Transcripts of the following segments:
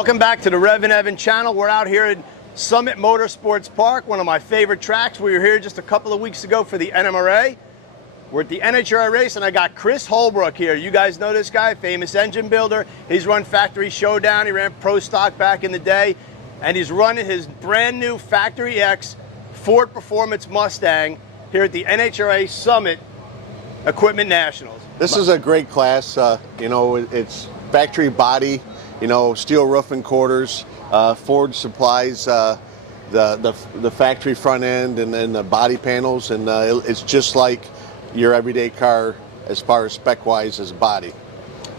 Welcome back to the Rev and Evan channel. We're out here at Summit Motorsports Park, one of my favorite tracks. We were here just a couple of weeks ago for the NMRA. We're at the NHRA race, and I got Chris Holbrook here. You guys know this guy, famous engine builder. He's run Factory Showdown. He ran Pro Stock back in the day, and he's running his brand new Factory X Ford Performance Mustang here at the NHRA Summit Equipment Nationals. This is a great class. It's factory body, steel roof and quarters. Ford supplies the factory front end and then the body panels, and it's just like your everyday car as far as spec-wise as body.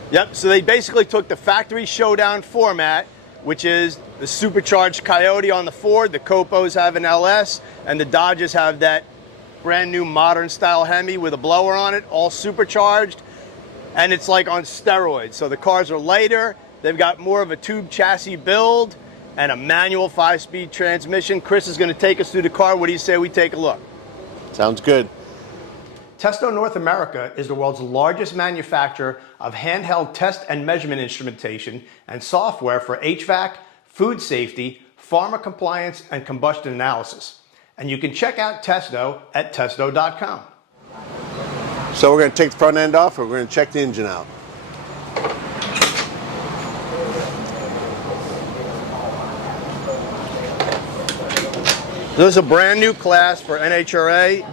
Yep, so they basically took the Factory Showdown format, which is the supercharged Coyote on the Ford, the Copos have an LS, and the Dodges have that brand new modern style Hemi with a blower on it, all supercharged, and it's like on steroids. So the cars are lighter, they've got more of a tube chassis build, and a manual 5-speed transmission. Chris is going to take us through the car. What do you say we take a look? Sounds good. Testo North America is the world's largest manufacturer of handheld test and measurement instrumentation and software for HVAC, food safety, pharma compliance, and combustion analysis. And you can check out Testo at testo.com. So we're going to take the front end off, or we're going to check the engine out. This is a brand new class for NHRA.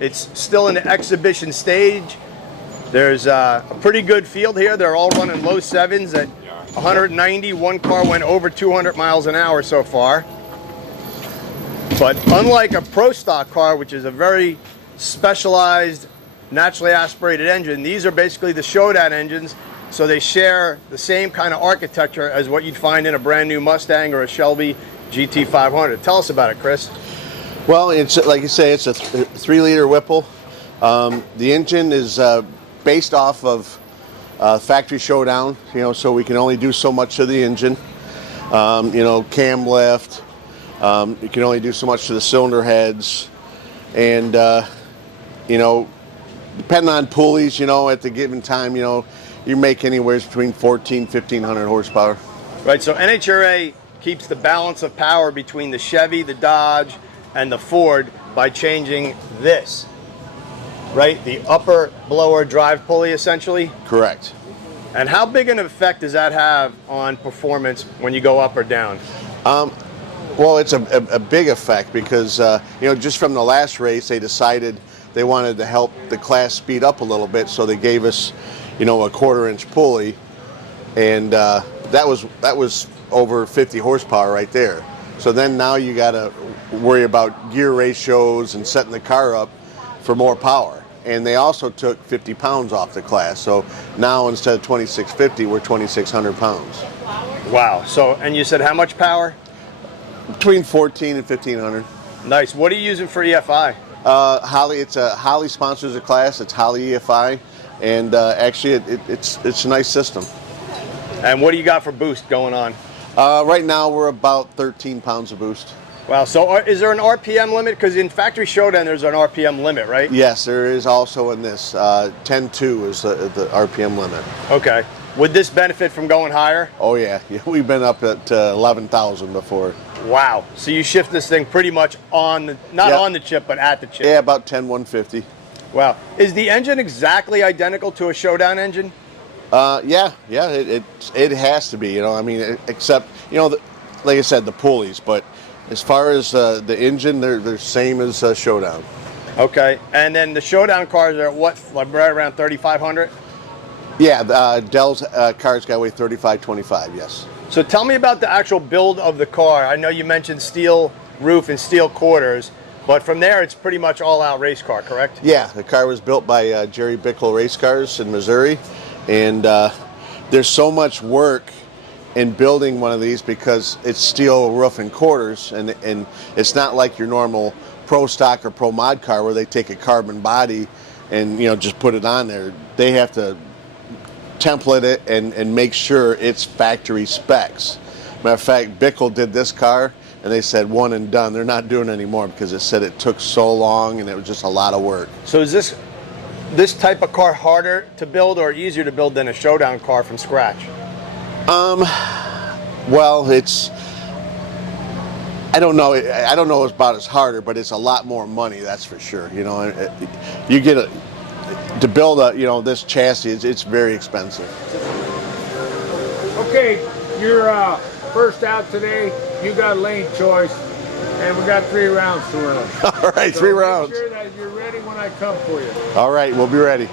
It's still in the exhibition stage. There's a pretty good field here. They're all running low sevens at 190. One car went over 200 miles an hour so far. But unlike a Pro Stock car, which is a very specialized, naturally aspirated engine, these are basically the Showdown engines, so they share the same kind of architecture as what you'd find in a brand new Mustang or a Shelby GT500. Tell us about it, Chris. Well, it's like you say, it's a 3-liter Whipple. The engine is based off of Factory Showdown, so we can only do so much to the engine. Cam lift, you can only do so much to the cylinder heads, and depending on pulleys, at the given time, you make anywhere between 1,1500 horsepower. Right, so NHRA keeps the balance of power between the Chevy, the Dodge, and the Ford by changing this, right? The upper blower drive pulley, essentially? Correct. And how big an effect does that have on performance when you go up or down? Well, it's a big effect because, just from the last race, they decided they wanted to help the class speed up a little bit, so they gave us, a 1/4-inch pulley, and that was over 50 horsepower right there. So then now you got to worry about gear ratios and setting the car up for more power. And they also took 50 pounds off the class. So now instead of 2,650, we're 2,600 pounds. Wow. So, and you said how much power? Between 14 and 1,500. Nice. What are you using for EFI? Holley. It's a Holley sponsors a class. It's Holley EFI, and actually it's a nice system. And what do you got for boost going on? Right now we're about 13 pounds of boost. Wow, so is there an RPM limit? Because in Factory Showdown there's an RPM limit, right? Yes, there is also in this. 10.2 is the RPM limit. Okay. Would this benefit from going higher? Oh yeah, we've been up at 11,000 before. Wow, so you shift this thing pretty much on the, not on the chip, but at the chip. Yeah, about 10,150. Wow. Is the engine exactly identical to a Showdown engine? Yeah, it has to be, except, like I said, the pulleys, but as far as the engine, they're same as Showdown. Okay, and then the Showdown cars are what, like right around 3,500? Yeah, Dell's cars got to weigh 3,525, yes. So tell me about the actual build of the car. I know you mentioned steel roof and steel quarters, but from there it's pretty much all-out race car, correct? Yeah, the car was built by Jerry Bickle Race Cars in Missouri. And there's so much work in building one of these because it's steel roof and quarters, and it's not like your normal Pro Stock or Pro Mod car where they take a carbon body and just put it on there. They have to template it and make sure it's factory specs. Matter of fact, Bickle did this car and they said one and done. They're not doing it anymore because it said it took so long and it was just a lot of work. So is this type of car harder to build or easier to build than a Showdown car from scratch? Well, it's, I don't know about it's harder, but it's a lot more money, that's for sure. You know, you get to build this chassis, it's very expensive. Okay, you're first out today. You got lane choice, and we got 3 rounds to run. All right, So 3 rounds. Make sure that you're ready when I come for you. All right, we'll be ready.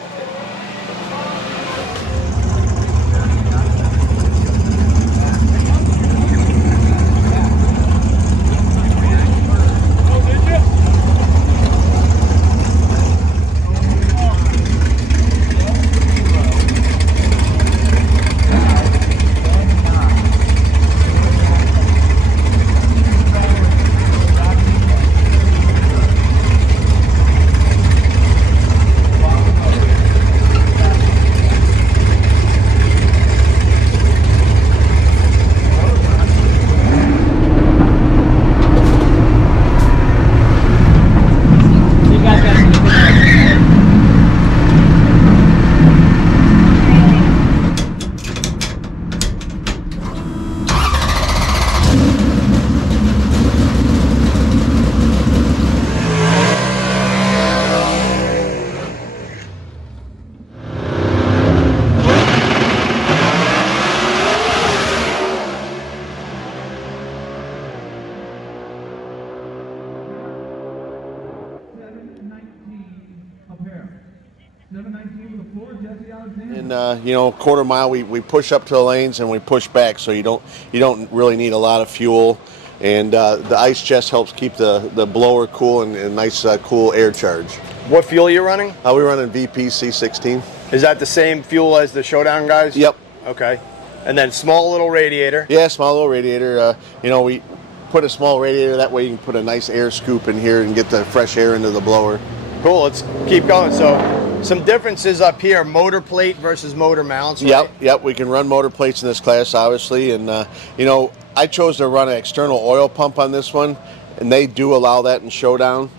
And quarter mile we push up to the lanes and we push back, so you don't really need a lot of fuel, and the ice chest helps keep the blower cool and nice cool air charge. What fuel are you running? We're running VP C16. Is that the same fuel as the Showdown guys? Yep. Okay. And then small little radiator. Yeah, small little radiator. We put a small radiator, that way you can put a nice air scoop in here and get the fresh air into the blower. Cool, let's keep going. So some differences up here, motor plate versus motor mounts, right? Yep, we can run motor plates in this class, obviously, and I chose to run an external oil pump on this one, and they do allow that in Showdown.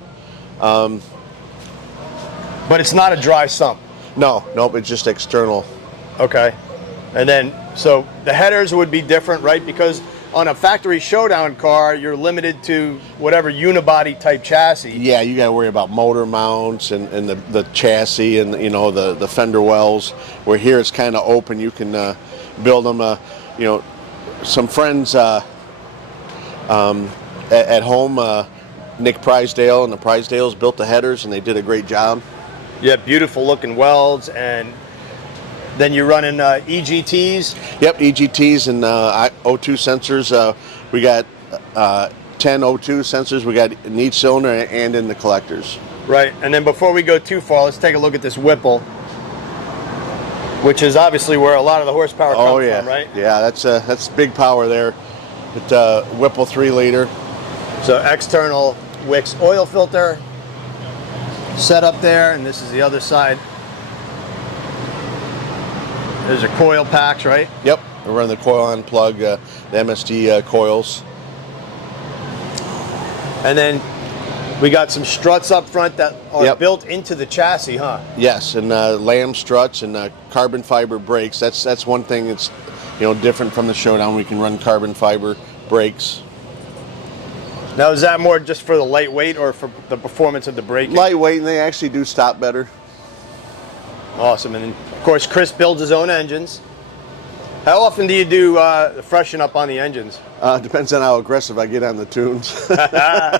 But it's not a dry sump. Nope, it's just external. Okay. And then, so the headers would be different, right? Because on a factory Showdown car, you're limited to whatever unibody type chassis. Yeah, you got to worry about motor mounts and the chassis and the fender wells. Where here it's kind of open, you can build them. Some friends at home, Nick Prydale and the Prydales built the headers, and they did a great job. Yeah, beautiful looking welds, and then you're running EGTs? Yep, EGTs and O2 sensors. We got 10 O2 sensors. We got in each cylinder and in the collectors. Right, and then before we go too far, let's take a look at this Whipple, which is obviously where a lot of the horsepower comes from, right? Yeah, that's big power there. It's Whipple 3-liter. So external Wix oil filter set up there, and this is the other side. There's a coil packs, right? Yep, we're running the coil on plug, the MSD coils. And then we got some struts up front that are built into the chassis, huh? Yes, and lamb struts and carbon fiber brakes. That's one thing that's different from the Showdown. We can run carbon fiber brakes. Now, is that more just for the lightweight or for the performance of the braking? Lightweight, and they actually do stop better. Awesome. And of course, Chris builds his own engines. How often do you do the freshen up on the engines? Depends on how aggressive I get on the tunes. Yeah,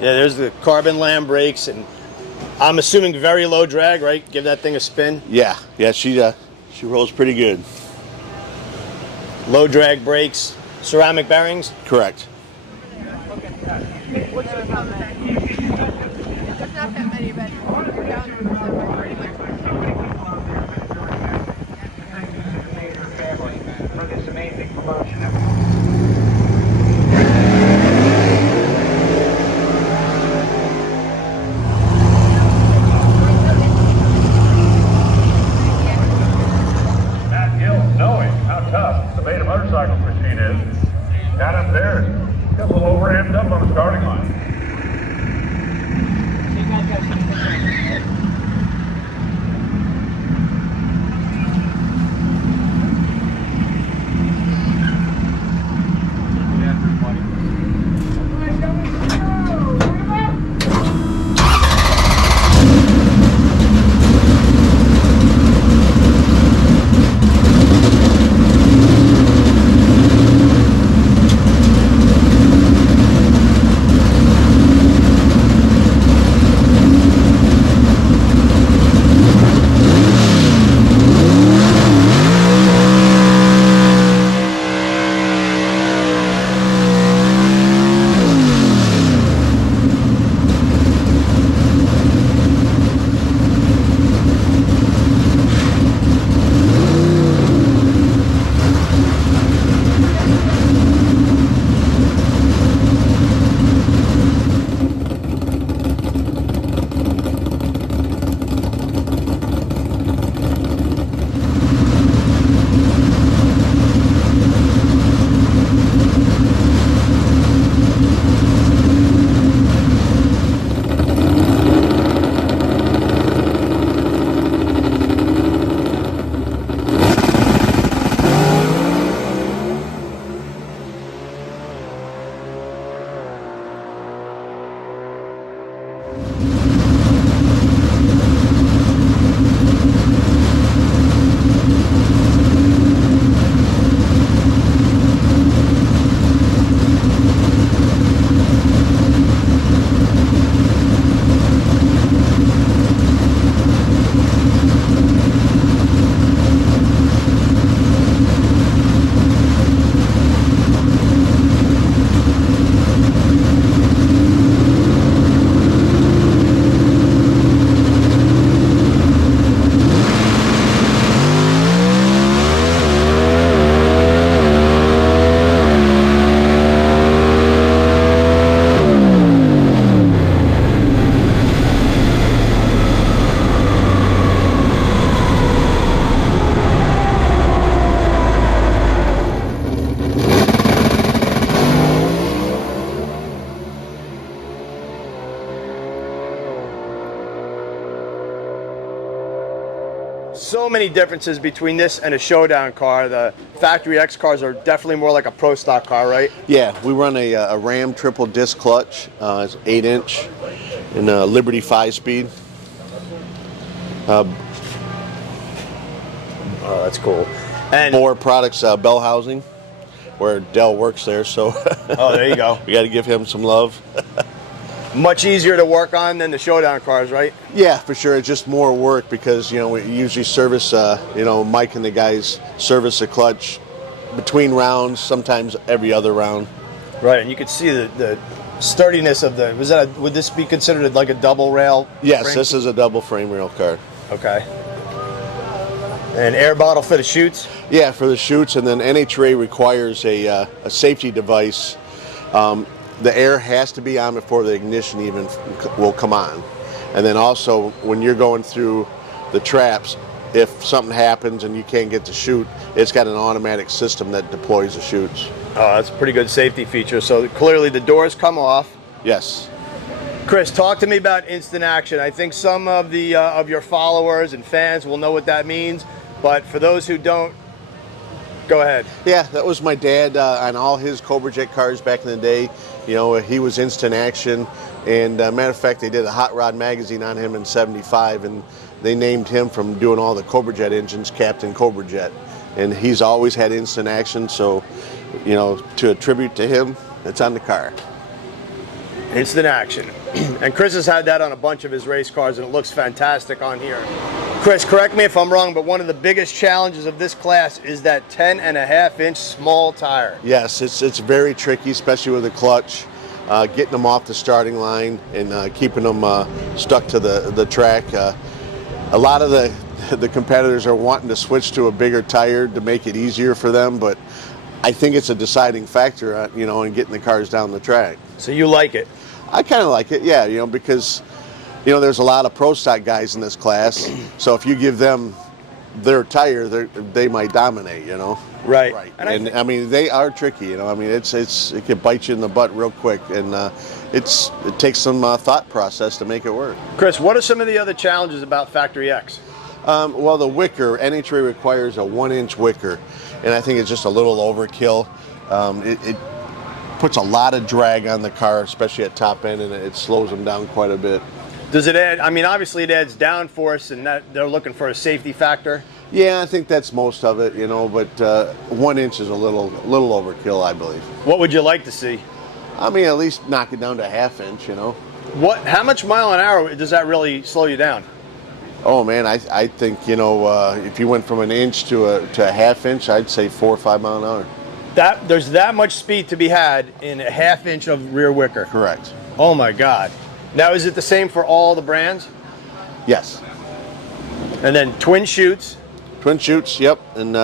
there's the carbon lamb brakes, and I'm assuming very low drag, right? Give that thing a spin. Yeah, she rolls pretty good. Low drag brakes, ceramic bearings. Correct. There's not that many, but you're down to pretty much. For this amazing promotion. Matt Gill, knowing how tough the Beta motorcycle machine is, got up there and got a little over-amped up on the starting line. So many differences between this and a showdown car. The Factory X cars are definitely more like a pro stock car, right? Yeah, we run a Ram triple disc clutch. It's 8-inch and a Liberty 5-speed. Oh, that's cool. And Bore Products bell housing, where Dell works there, so oh, there you go. we got to give him some love. Much easier to work on than the showdown cars, right? Yeah, for sure. It's just more work because, you know, we usually service, you know, Mike and the guys service the clutch between rounds, sometimes every other round. Right, and you could see the sturdiness of the. Would this be considered like a double rail? Yes, frame? this is a double frame rail car. Okay. And air bottle for the chutes? Yeah, for the chutes, and then NHRA requires a safety device. The air has to be on before the ignition even will come on. And then also, when you're going through the traps, if something happens and you can't get the chute, it's got an automatic system that deploys the chutes. Oh, that's a pretty good safety feature. So clearly the doors come off. Yes. Chris, talk to me about instant action. I think some of the of your followers and fans will know what that means, but for those who don't, go ahead. Yeah, that was my dad on all his Cobra Jet cars back in the day. You know, he was instant action, and matter of fact, they did a Hot Rod magazine on him in '75, and they named him, from doing all the Cobra Jet engines, Captain Cobra Jet. And he's always had instant action, so, you know, to attribute to him, it's on the car. Instant action. And Chris has had that on a bunch of his race cars, and it looks fantastic on here. Chris, correct me if I'm wrong, but one of the biggest challenges of this class is that 10.5-inch small tire. Yes, it's very tricky, especially with the clutch, getting them off the starting line and keeping them stuck to the track. A lot of the competitors are wanting to switch to a bigger tire to make it easier for them, but I think it's a deciding factor, you know, in getting the cars down the track. So you like it? I kind of like it, yeah, you know, because, you know, there's a lot of pro stock guys in this class, so if you give them their tire, they might dominate, you know. Right. And I mean, they are tricky, you know. I mean, it can bite you in the butt real quick, and it takes some thought process to make it work. Chris, what are some of the other challenges about Factory X? Well, the wicker, NHRA requires a 1-inch wicker, and I think it's just a little overkill. It puts a lot of drag on the car, especially at top end, and it slows them down quite a bit. Does it add, I mean, obviously it adds downforce, and that they're looking for a safety factor? Yeah, I think that's most of it, you know, but 1 inch is a little overkill, I believe. What would you like to see? I mean, at least knock it down to a 1/2 inch, you know. How much mile an hour does that really slow you down? Oh man, I think, you know, if you went from 1 inch to a 1/2 inch, I'd say 4 or 5 miles an hour. There's that much speed to be had in a 1/2 inch of rear wicker. Correct. Oh my God. Now, is it the same for all the brands? Yes. And then twin chutes. Twin chutes, yep, and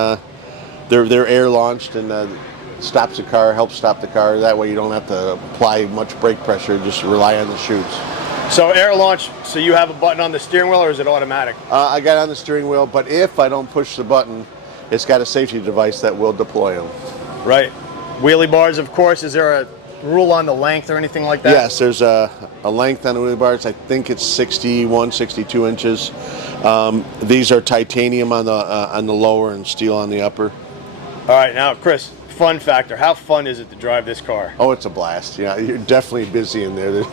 they're air launched, and stops the car, helps stop the car. That way you don't have to apply much brake pressure, just rely on the chutes. So air launch, so you have a button on the steering wheel, or is it automatic? I got it on the steering wheel, but if I don't push the button, it's got a safety device that will deploy them. Right. Wheelie bars, of course. Is there a rule on the length or anything like that? Yes, there's a length on the wheelie bars. I think it's 61, 62 inches. These are titanium on the lower and steel on the upper. All right, now, Chris, fun factor. How fun is it to drive this car? Oh, it's a blast. Yeah, you're definitely busy in there.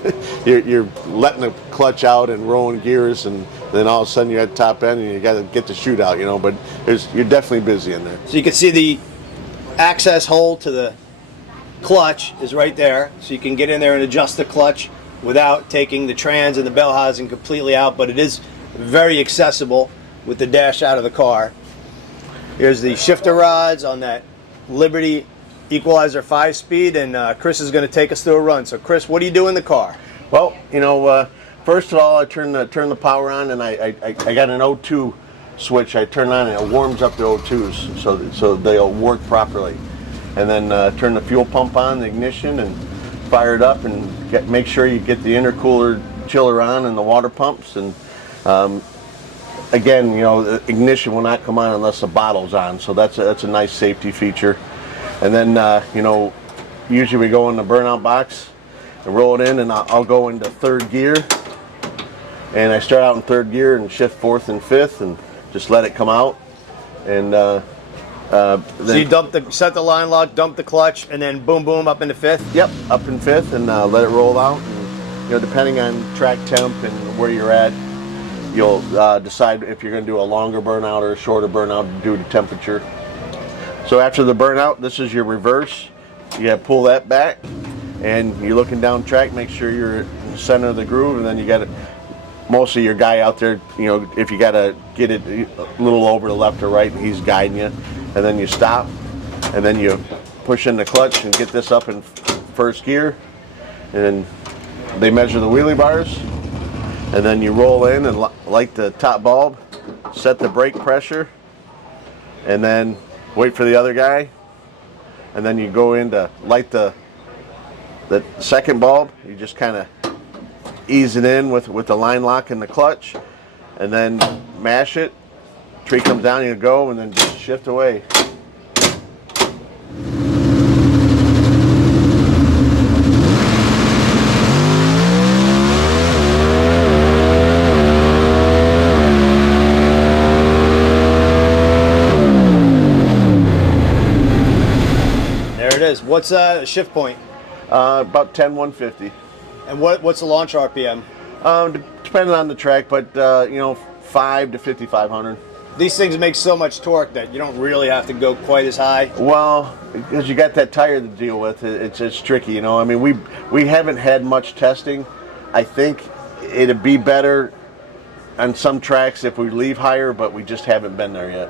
You're letting the clutch out and rolling gears, and then all of a sudden you're at the top end and you got to get the shootout, you know. But you're definitely busy in there. So you can see the access hole to the clutch is right there. So you can get in there and adjust the clutch without taking the trans and the bell housing completely out. But it is very accessible with the dash out of the car. Here's the shifter rods on that Liberty Equalizer 5-speed, and Chris is going to take us through a run. So Chris, what do you do in the car? Well, you know, first of all, I turn the power on, and I got an O2 switch. I turn on and it warms up the O2s so they'll work properly. And then turn the fuel pump on, the ignition, and fire it up, and make sure you get the intercooler chiller on and the water pumps. And again, you know, the ignition will not come on unless the bottle's on, so that's a nice safety feature. And then, you know, usually we go in the burnout box and roll it in, and I'll go into third gear. And I start out in third gear and shift fourth and fifth and just let it come out. And so you set the line lock, dump the clutch, and then boom, boom, up into fifth? Yep, up in fifth, and let it roll out. And, you know, depending on track temp and where you're at, you'll decide if you're going to do a longer burnout or a shorter burnout due to temperature. So after the burnout, this is your reverse. You got to pull that back, and you're looking down track, make sure you're in the center of the groove, and then you got to, most of your guy out there, you know, if you got to get it a little over the left or right, and he's guiding you, and then you stop, and then you push in the clutch and get this up in first gear, and they measure the wheelie bars. And then you roll in and light the top bulb, set the brake pressure, and then wait for the other guy. And then you go in to light the second bulb. You just kind of ease it in with the line lock and the clutch, and then mash it. Tree comes down, you go, and then just shift away. What's the shift point? About 10-150. And what's the launch RPM? Depending on the track, but you know, 5 to 5,500. These things make so much torque that you don't really have to go quite as high. Well, because you got that tire to deal with, it's tricky, you know. I mean, we haven't had much testing. I think it'd be better on some tracks if we leave higher, but we just haven't been there yet.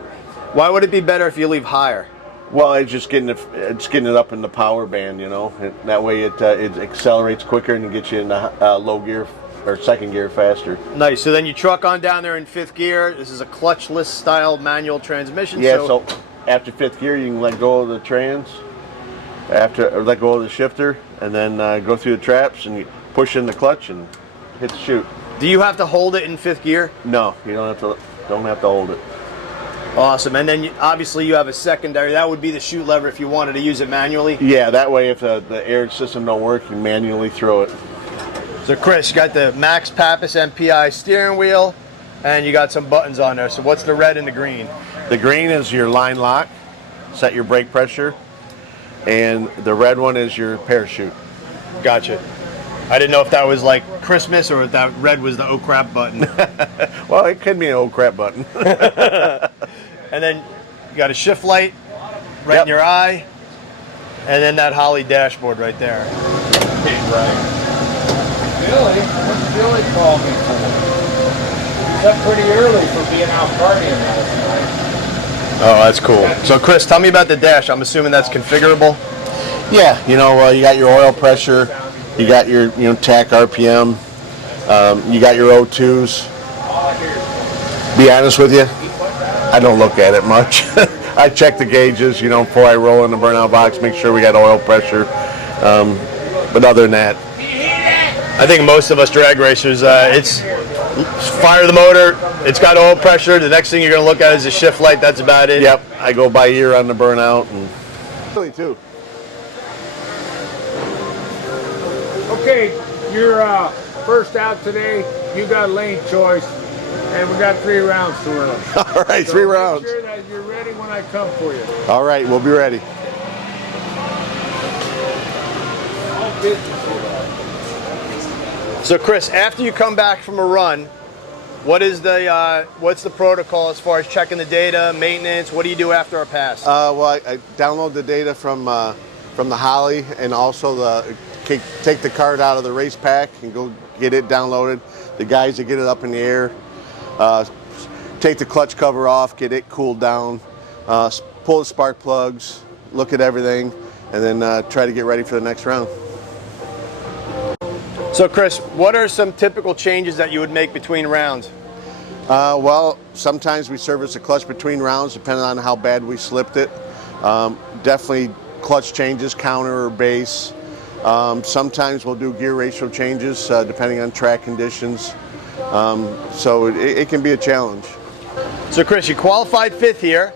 Why would it be better if you leave higher? Well, it's just getting it up in the power band, you know. That way it accelerates quicker and gets you into low gear or second gear faster. Nice. So then you truck on down there in fifth gear. This is a clutchless style manual transmission. Yeah. So after fifth gear, you can let go of the trans, or let go of the shifter, and then go through the traps and you push in the clutch and hit the chute. Do you have to hold it in fifth gear? No, you don't have to hold it. Awesome. And then obviously you have a secondary. That would be the chute lever if you wanted to use it manually. Yeah, that way if the air system don't work, you manually throw it. So Chris, you got the Max Pappas MPI steering wheel, and you got some buttons on there. So what's the red and the green? The green is your line lock, set your brake pressure, and the red one is your parachute. Gotcha. I didn't know if that was like Christmas or if that red was the oh crap button. Well, it could be an oh crap button. And then you got a shift light right in your eye, and then that Holley dashboard right there. Right. Billy, what's Billy called me for? He's up pretty early for being out partying last night. Oh, that's cool. So Chris, tell me about the dash. I'm assuming that's configurable? Yeah, you know, you got your oil pressure, you got your tack RPM, you got your O2s. Be honest with you, I don't look at it much. I check the gauges, before I roll in the burnout box, make sure we got oil pressure. But other than that, I think most of us drag racers, it's fire the motor, it's got oil pressure, the next thing you're going to look at is the shift light, that's about it. Yep, I go by ear on the burnout. And really too. Okay, you're first out today. You got lane choice, and we got 3 rounds to run. All right, so 3 rounds. Make sure that you're ready when I come for you. All right, we'll be ready. didn't see that. So Chris, after you come back from a run, what's the protocol as far as checking the data, maintenance? What do you do after a pass? Well, I download the data from the Holley, and also take the card out of the race pack and go get it downloaded. The guys that get it up in the air, take the clutch cover off, get it cooled down, pull the spark plugs, look at everything, and then try to get ready for the next round. So Chris, what are some typical changes that you would make between rounds? Well, sometimes we service the clutch between rounds, depending on how bad we slipped it. Definitely clutch changes, counter or base. Sometimes we'll do gear ratio changes, depending on track conditions. So it can be a challenge. So Chris, you qualified 5th here,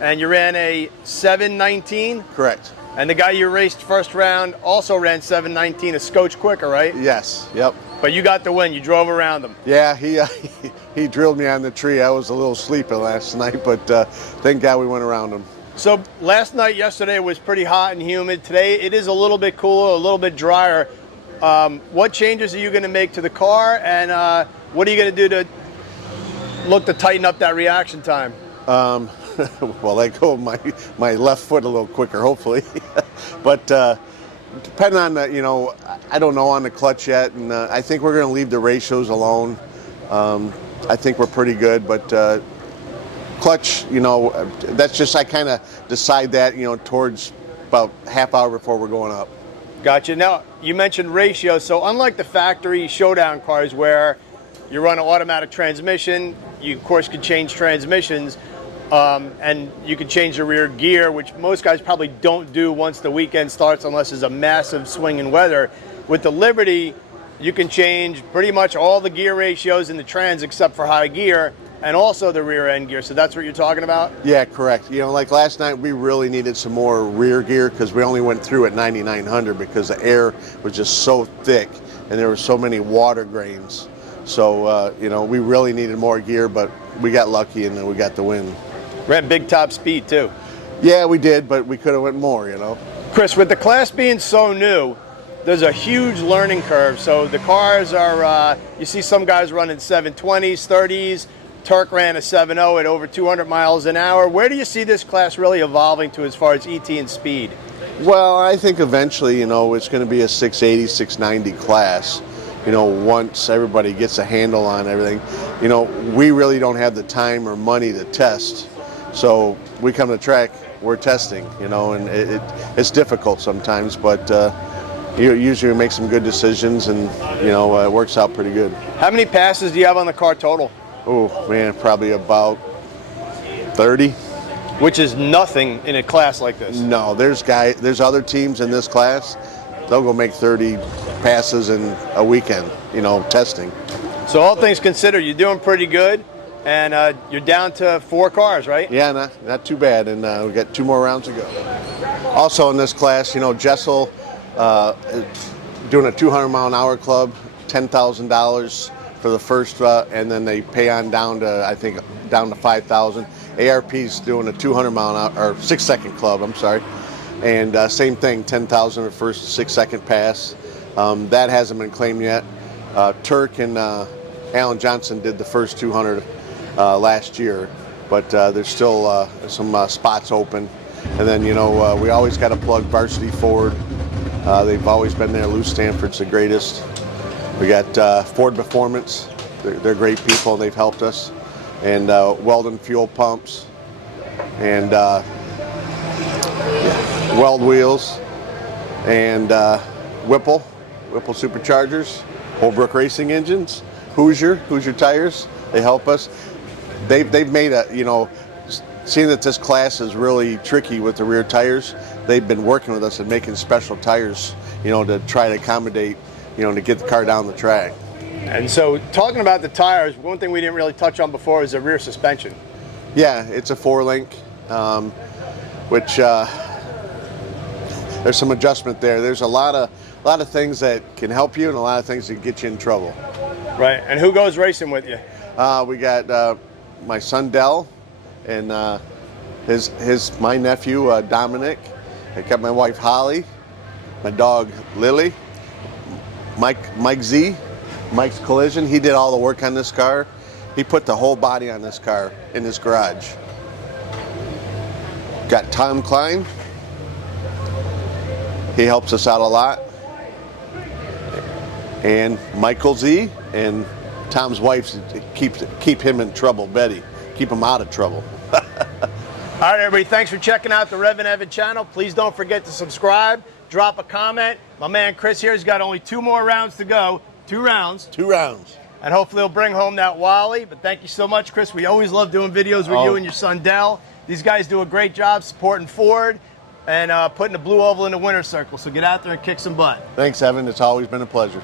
and you ran a 7:19. Correct. And the guy you raced first round also ran 7:19, a scotch quicker, right? Yes. Yep. But you got the win. You drove around him. Yeah, he drilled me on the tree. I was a little sleepy last night, but thank God we went around him. So yesterday was pretty hot and humid. Today it is a little bit cooler, a little bit drier. What changes are you going to make to the car, and what are you going to do to look to tighten up that reaction time? Well, I go my left foot a little quicker, hopefully. But depending on the, I don't know on the clutch yet, and I think we're going to leave the ratios alone. I think we're pretty good, but clutch, that's just, I kind of decide that, towards about half hour before we're going up. Gotcha. Now, you mentioned ratio, so unlike the factory showdown cars where you run an automatic transmission, you of course could change transmissions, and you can change the rear gear, which most guys probably don't do once the weekend starts unless there's a massive swing in weather. With the Liberty, you can change pretty much all the gear ratios in the trans except for high gear, and also the rear end gear. So that's what you're talking about? Yeah, correct. Like last night, we really needed some more rear gear because we only went through at 9,900 because the air was just so thick and there were so many water grains. So, we really needed more gear, but we got lucky and we got the win. Ran big top speed too. Yeah, we did, but we could have went more, Chris, with the class being so new, there's a huge learning curve. So the cars are, you see some guys running 720s, 30s. Turk ran a 7.0 at over 200 miles an hour. Where do you see this class really evolving to as far as ET and speed? Well, I think eventually, it's going to be a 680, 690 class. Once everybody gets a handle on everything. We really don't have the time or money to test. So we come to the track, we're testing, and it's difficult sometimes, but usually we make some good decisions, and, it works out pretty good. How many passes do you have on the car total? Oh, man, probably about 30. Which is nothing in a class like this. No, there's other teams in this class, they'll go make 30 passes in a weekend, testing. So all things considered, you're doing pretty good, and you're down to 4 cars, right? Yeah, not too bad, and we got 2 more rounds to go. Also in this class, Jessel doing a 200-mile-an-hour club, $10,000 for the first, and then they pay on down to, I think, down to 5,000. ARP's doing a 200-mile-an-hour, or 6-second club, I'm sorry. And same thing, 10,000 for the first 6-second pass. That hasn't been claimed yet. Turk and Alan Johnson did the first 200 last year, but there's still some spots open. And then, we always got to plug Varsity Ford. They've always been there. Lou Stanford's the greatest. We got Ford Performance. They're great people. They've helped us. And Weldon Fuel Pumps. And Weld Wheels. And Whipple Superchargers. Holbrook Racing Engines. Hoosier Tires. They help us. They've made seeing that this class is really tricky with the rear tires, they've been working with us and making special tires, to try to accommodate, to get the car down the track. And so talking about the tires, one thing we didn't really touch on before is the rear suspension. Yeah, it's a 4-link, which there's some adjustment there. There's a lot of things that can help you and a lot of things that get you in trouble. Right, and who goes racing with you? We got my son Dell and my nephew Dominic. I got my wife Holley, my dog Lily, Mike Z, Mike's Collision. He did all the work on this car. He put the whole body on this car in his garage. Got Tom Klein. He helps us out a lot. And Michael Z and Tom's wife keep him in trouble, Betty. Keep him out of trouble. All right, everybody, thanks for checking out the Rev and Evan channel. Please don't forget to subscribe, drop a comment. My man Chris here has got only 2 more rounds to go. 2 rounds. 2 rounds. And hopefully he'll bring home that Wally. But thank you so much, Chris. We always love doing videos with you and your son, Dell. These guys do a great job supporting Ford and putting the blue oval in the winner's circle. So get out there and kick some butt. Thanks, Evan. It's always been a pleasure.